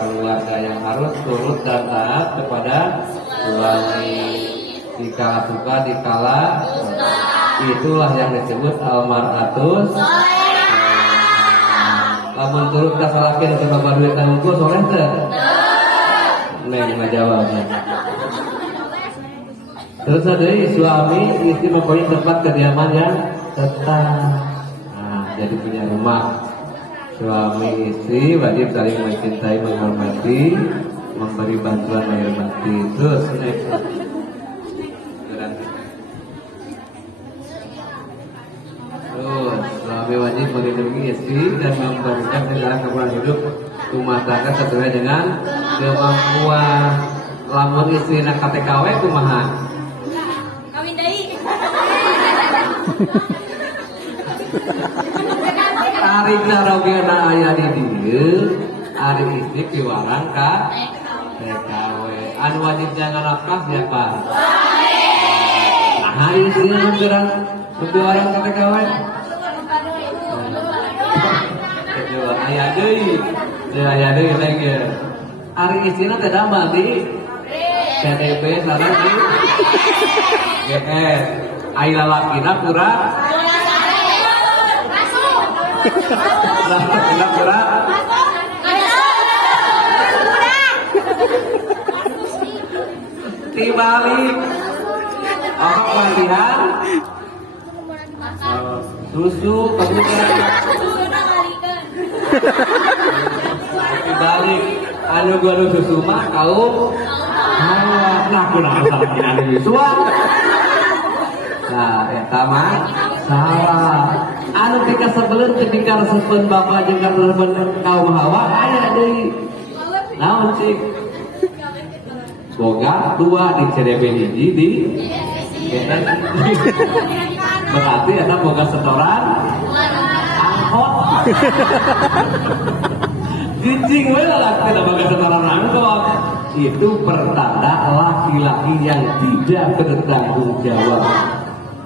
keluarga yang harus turut dan taat kepada suami. Dikala suka, dikala itulah yang disebut almar'atus. Lamun turut kasalakin ke bapak duit kan hukum soleh teh. Neng ngajawabnya. Terus ada suami istri mempunyai tempat kediaman yang tetap. Nah, jadi punya rumah. Suami istri wajib saling mencintai, menghormati, memberi bantuan, menghormati. Terus suami wajib melindungi istri dan memberikan segala kebutuhan hidup rumah tangga sesuai dengan kemampuan. Lamun istri nak KTKW kumaha? Kawin deui. Tarik narogena aya di dieu, ari istri kiwarang ka TKW. Anu wajib jangan nafkah siapa? Nah, hari istri bergerak orang ka TKW. Aya deui lagi. Ari istrina teh damel di KDP sana di GS. Ai lalakina kurang lalakina kurang dibalik apa pelatihan susu kemudian dibalik anu gua nu susu mah kaum nah kunaon salahna anu susuan. Nah, eta mah salah. Anu tika sebelum ketika resepen bapak jeung resepen kaum hawa aya deui. Naon sih? Boga dua di CDB hiji di eta berarti eta boga setoran angkot. Cicing we lah tidak boga setoran angkot. Itu pertanda laki-laki yang tidak bertanggung jawab.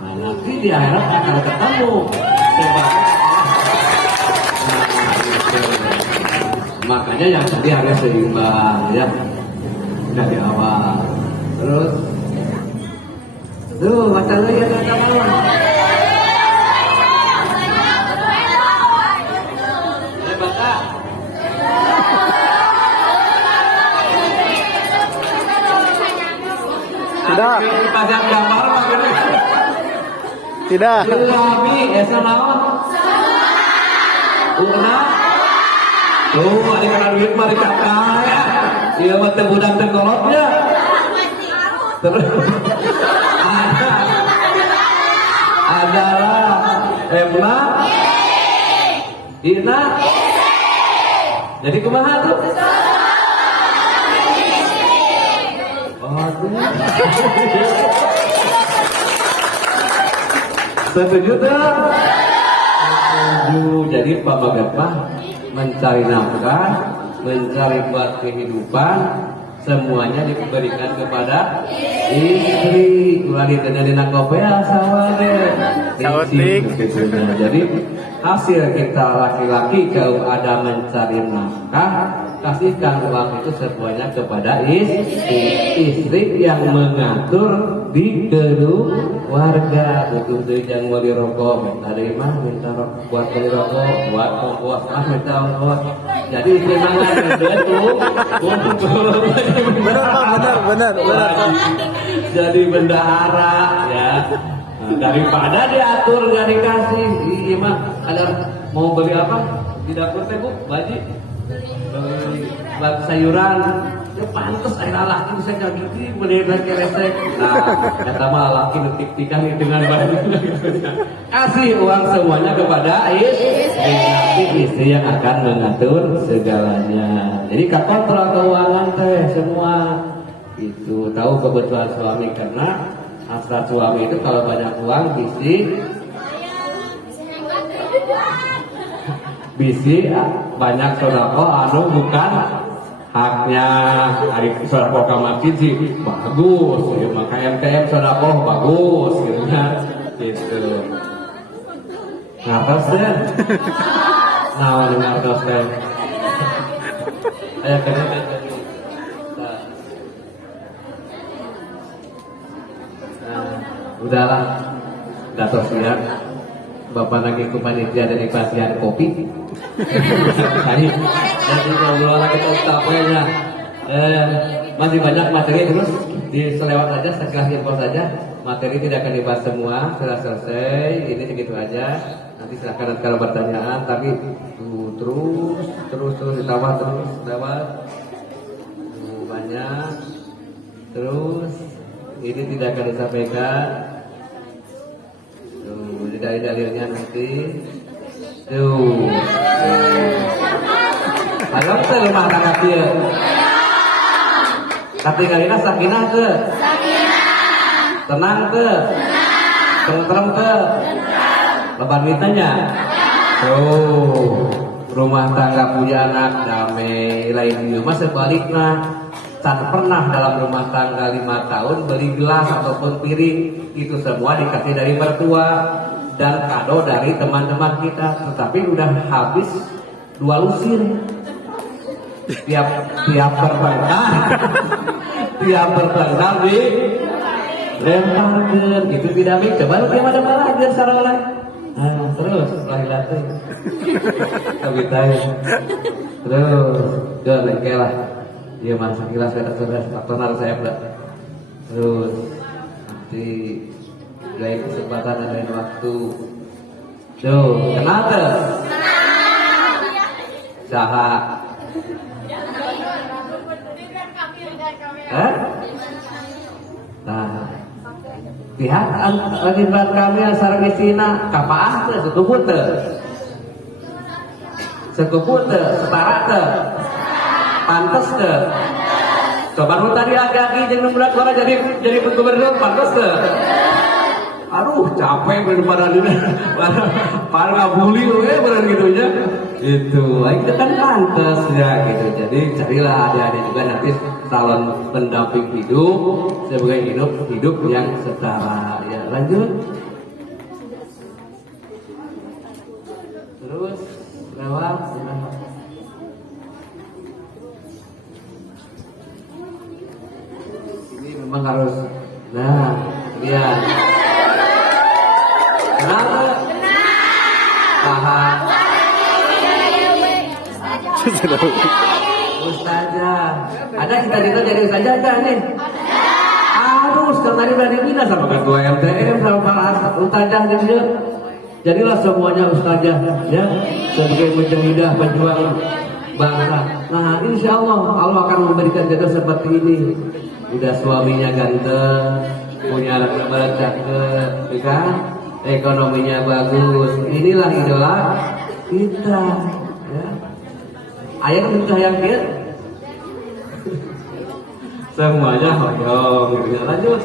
Nah, nanti di akhirat akan ketemu. Makanya yang tadi harus seimbang ya dari awal. Terus, tuh baca lagi ya teman-teman. Baca. Tidak. Pasang gambar bagaimana? Tidak. Kami esa naon? Urna. Tuh, ada kana duit mah dikakaya. Ieu mah teh budak teh kolotnya. Terus adalah Emna. Ina. Jadi kumaha tuh? Setuju tuh? Setuju. Jadi Pak Babet mah mencari nafkah, mencari buat kehidupan, semuanya diberikan kepada istri. Lagi dina kopea sawade. Jadi hasil kita laki-laki kalau ada mencari nafkah, kasihkan uang itu semuanya kepada istri yang mengatur di keluarga. Betul yang mau dirokok minta dari mana, minta buat beli rokok, buat ongkos minta ongkos. Jadi istri mana Benar. jadi bendahara ya. Nah, daripada diatur nggak dikasih. Iya mah ada mau beli apa di dapur teh Bu baji beli sayuran ya pantes akhirnya laki bisa jadi beli lagi resek. Nah kata mah laki netik-tikan dengan baju. Kasih uang semuanya kepada istri yang akan mengatur segalanya. Jadi kontrol keuangan teh semua itu tahu kebutuhan suami, karena hasrat suami itu kalau banyak uang bisi banyak sodako anu bukan haknya. Hari sodako ke masjid sih bagus ya, maka MTM sodako bagus gitu kan gitu. Ngartos deh nawan ngartos deh ayo kena udahlah, udah sosial. Bapak lagi ke panitia dari pasien kopi. Jadi ngobrol lagi kita utapnya. Masih banyak materi, terus diselewat aja, sekilas info saja. Materi tidak akan dibahas semua, sudah selesai. Ini segitu aja. Nanti silakan kalau pertanyaan, tapi terus ditambah terus banyak. Terus ini tidak akan disampaikan. Dari dalilnya nanti. Hayang teh rumah tangga kieu. Katingalina sakinah teu. Tenang teu. Tentrem teu. Lebar ditanya. Oh, rumah tangga punya anak damai, lain ieu mah sebalikna. Tak pernah dalam rumah tangga 5 tahun beli gelas ataupun piring, itu semua dikasih dari mertua dan kado dari teman-teman kita, tetapi udah habis 2 lusir tiap pertanggal di lemparkeun gitu tidak baik. Coba lu gimana malah biar saroleh. Nah, terus lagi kabitanya terus ke lah dia masuk kilas sudah faktor saya pula. Terus nanti dari kesempatan ada waktu tuh kenal tuh saha nah pihak lanjutan kami sareng istina kapaah teh sekuput teh setara teh pantes teh coba lu tadi lagi jeung budak suara jadi gubernur pantes teh aduh capek daripada ini para ngabuli we bener gitu nya itu itu kan pantes ya gitu. Jadi carilah adik-adik juga nanti calon pendamping hidup sebagai hidup yang setara ya. Lanjut terus lewat ini memang harus lihat kenapa paham Ustazah ada kita jadi ustazah aja nih harus karena tadi udah dibina sama ketua MTM sama para ustazah gitu. Jadilah semuanya ustazah ya sebagai mujahidah pejuang bangsa. Nah insya Allah akan memberikan kita seperti ini. Udah suaminya ganteng, punya anak cakep, kan? Ekonominya bagus. Inilah idola kita. Ya. Ayah minta yang dia. Semuanya hoyong. Gitu. Lanjut.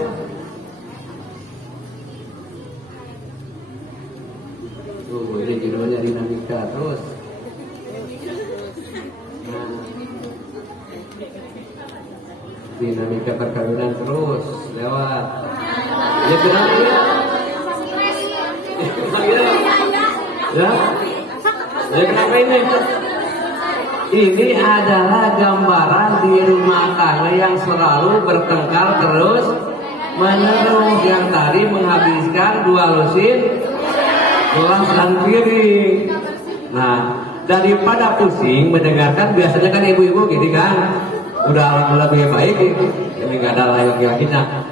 Ini judulnya dinamika terus. Dinamika perkawinan terus lewat. Ya kenapa ya? Ya. Ya kenapa ini? Ini adalah gambaran di rumah tangga yang selalu bertengkar terus menerus, yang tadi menghabiskan 2 lusin gelas dan piring. Nah, daripada pusing mendengarkan, biasanya kan ibu-ibu gini kan, udah alhamdulillah baik gitu. Ini nggak ada laki-lakinya.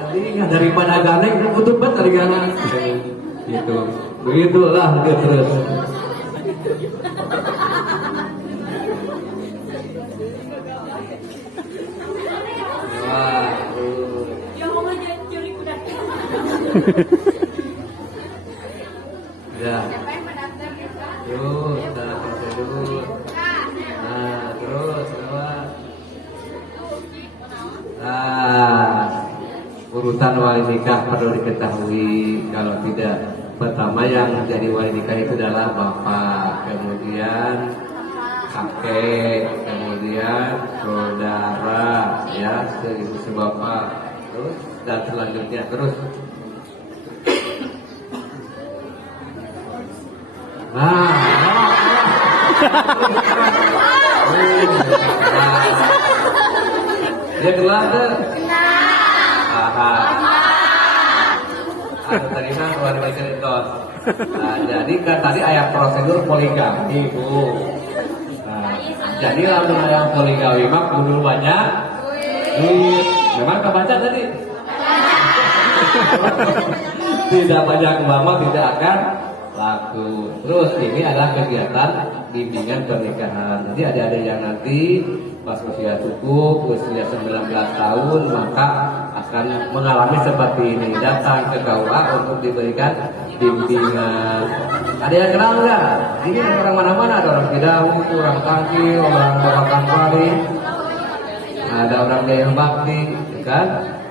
Tadi daripada gandeng butuh banget dari gana. Gitu, begitulah dia terus. Wah, ya. Terus, terus. Nah, terus lewat. Urutan wali nikah perlu diketahui. Kalau tidak, pertama yang menjadi wali nikah itu adalah bapak, kemudian kakek, kemudian saudara, ya, ibu sebapak, terus dan selanjutnya terus. Dia keluar tuh. Tadi kan keluar dari cerita. Nah, jadi kan tadi ayat prosedur poligami, Bu. Nah, jadi lalu ayat poligami mah kudu banyak. Memang kebaca tadi. Tidak banyak lama tidak akan laku. Terus ini adalah kegiatan bimbingan pernikahan. Jadi ada yang nanti pas usia cukup, usia 19 tahun, maka akan mengalami seperti ini. Datang ke KUA untuk diberikan bimbingan. Ada yang kenal nggak? Ini orang mana-mana, ada orang Cidahu, orang Tangkil, orang Babakan Pari, ada orang Daya Bakti, ya kan?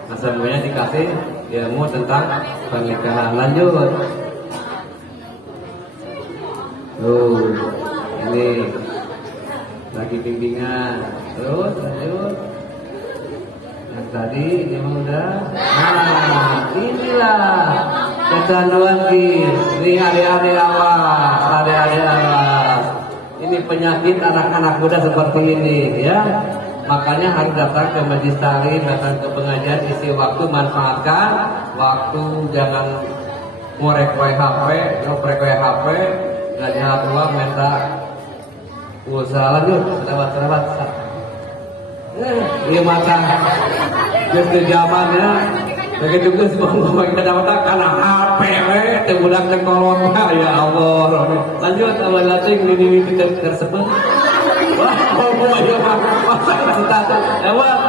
Nah, semuanya dikasih ilmu tentang pernikahan. Lanjut. Ini lagi bimbingan. Terus lanjut. Yang tadi ini udah. Nah, inilah kecanduan ini adik-adik awas, adik-adik awas. Ini penyakit anak-anak muda seperti ini, ya. Makanya harus datang ke majelis taklim, datang ke pengajian, isi waktu, manfaatkan waktu, jangan ngorek-ngorek HP, ngoprek-ngorek HP, nggak jahat uang, minta usaha. Lanjut, lewat. Iya mata, just ke zamannya, begitu juga semua ngomong kata-kata karena HP, tebudak tekolongnya, ya Allah. Lanjut, awal latih ini tersebut. Wah, ya masa kita, lewat.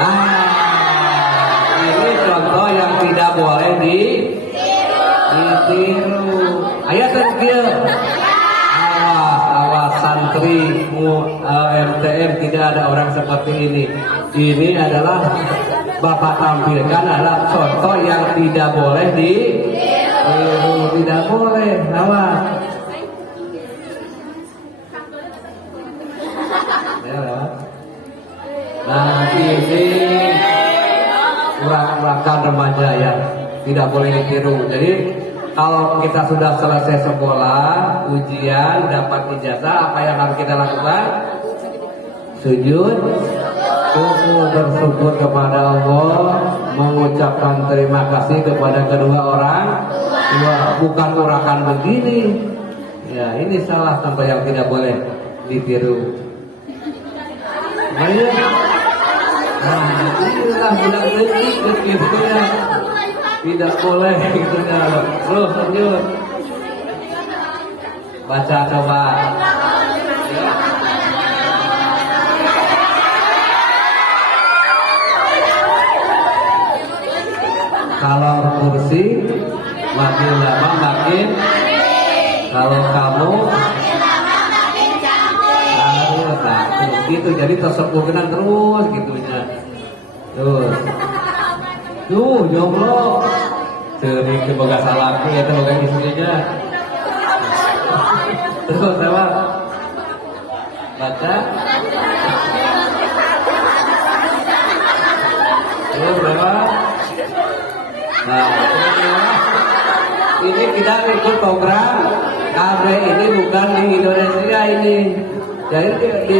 Nah, ini contoh yang tidak boleh ditiru. Ayat terakhir. Awas santri MTM, tidak ada orang seperti ini. Ini adalah Bapak tampilkan adalah contoh yang tidak boleh ditiru, tidak boleh. Awas. Nah, ini urakan remaja yang tidak boleh ditiru. Jadi kalau kita sudah selesai sekolah, ujian, dapat ijazah, apa yang harus kita lakukan? Sujud, bersyukur kepada Allah, mengucapkan terima kasih kepada kedua orang tua. Bukan urakan begini. Ya, ini salah contoh yang tidak boleh ditiru. Baik. Nah, inilah budak letik gitu ya. Tidak boleh gitu ya. Terus lanjut. Baca coba. Ya. Kalau kursi makin lama makin, kalau kamu gitu, jadi tersempurna terus gitunya. Tuh jomblo sering keboga salaki ya boga istrinya. Terus apa? Baca. Terus berapa? Nah, ini kita ikut program KB ini bukan di Indonesia ini. Jadi di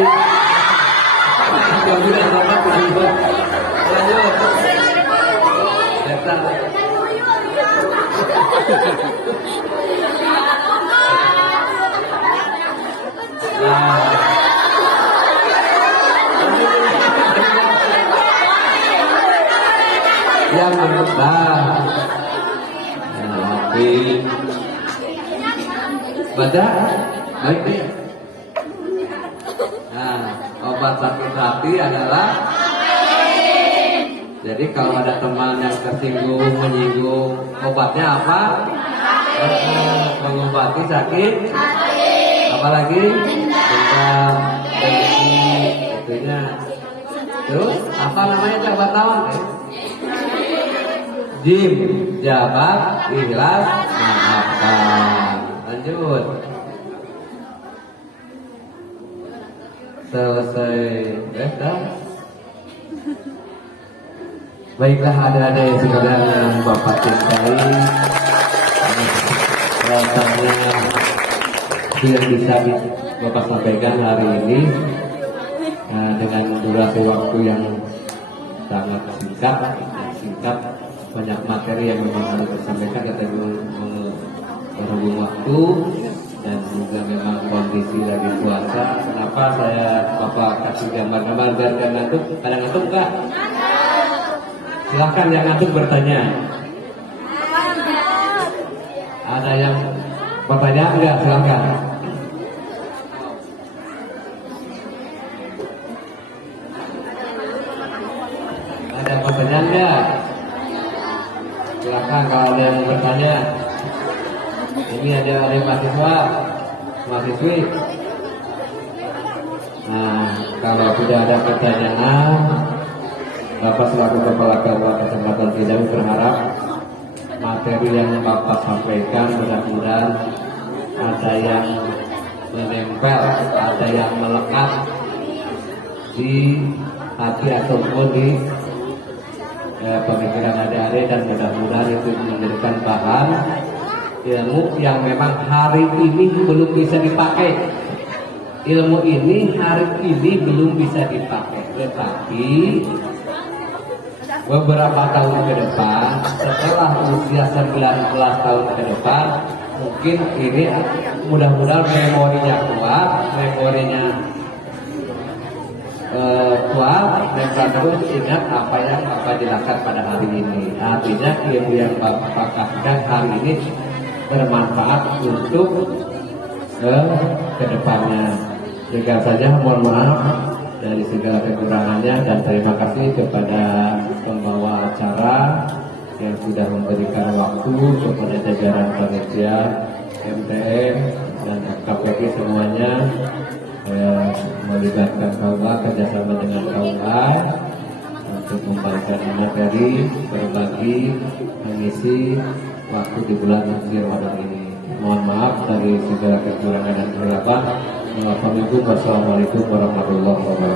yang tidak dapat lanjut. Yang benar. Baca baik nih. Nah, obat sakit hati adalah jadi kalau ada teman yang tersinggung, menyinggung, obatnya apa? Mengobati sakit. Apalagi? Dendam, dengki, itunya. Terus apa namanya jabat lawan? Jim, jabat, ikhlas, maafkan. Lanjut. Selesai. Baiklah adik-adik sekalian yang Bapak cintai, rasanya yang bisa Bapak sampaikan hari ini dengan durasi waktu yang sangat singkat, banyak materi yang memang harus disampaikan, kita berhubung waktu dan juga memang kondisi lagi puasa. Kenapa saya Bapak kasih gambar-gambar biar ngantuk? Kadang ngantuk enggak? Silahkan yang ngantuk bertanya. Ada yang bertanya enggak? Silahkan. Ada pertanyaan enggak? Silahkan kalau ada yang bertanya. Ini ada mahasiswa, mahasiswi. Nah, kalau tidak ada pertanyaan, Bapak selaku Kepala Kabupaten Kecamatan Cidahu berharap materi yang Bapak sampaikan mudah-mudahan ada yang menempel, ada yang melekat di hati ataupun di pemikiran adik-adik, dan mudah-mudahan itu menjadikan bahan ilmu yang memang hari ini belum bisa dipakai. Ilmu ini hari ini belum bisa dipakai, tetapi beberapa tahun ke depan, setelah usia 19 tahun ke depan, mungkin ini mudah-mudahan memorinya kuat, kuat, dan terus ingat apa yang Bapak jelaskan pada hari ini. Artinya ilmu yang Bapak kasihkan hari ini bermanfaat untuk ke depannya. Sehingga saja mohon maaf dari segala kekurangannya, dan terima kasih kepada pembawa acara yang sudah memberikan waktu, kepada jajaran panitia MTM dan KPP semuanya, melibatkan KUA kerjasama dengan KUA untuk membagikan materi, berbagi, mengisi waktu di bulan suci Ramadan ini. Mohon maaf dari segala kekurangan dan kesilapan. Wassalamualaikum warahmatullahi wabarakatuh.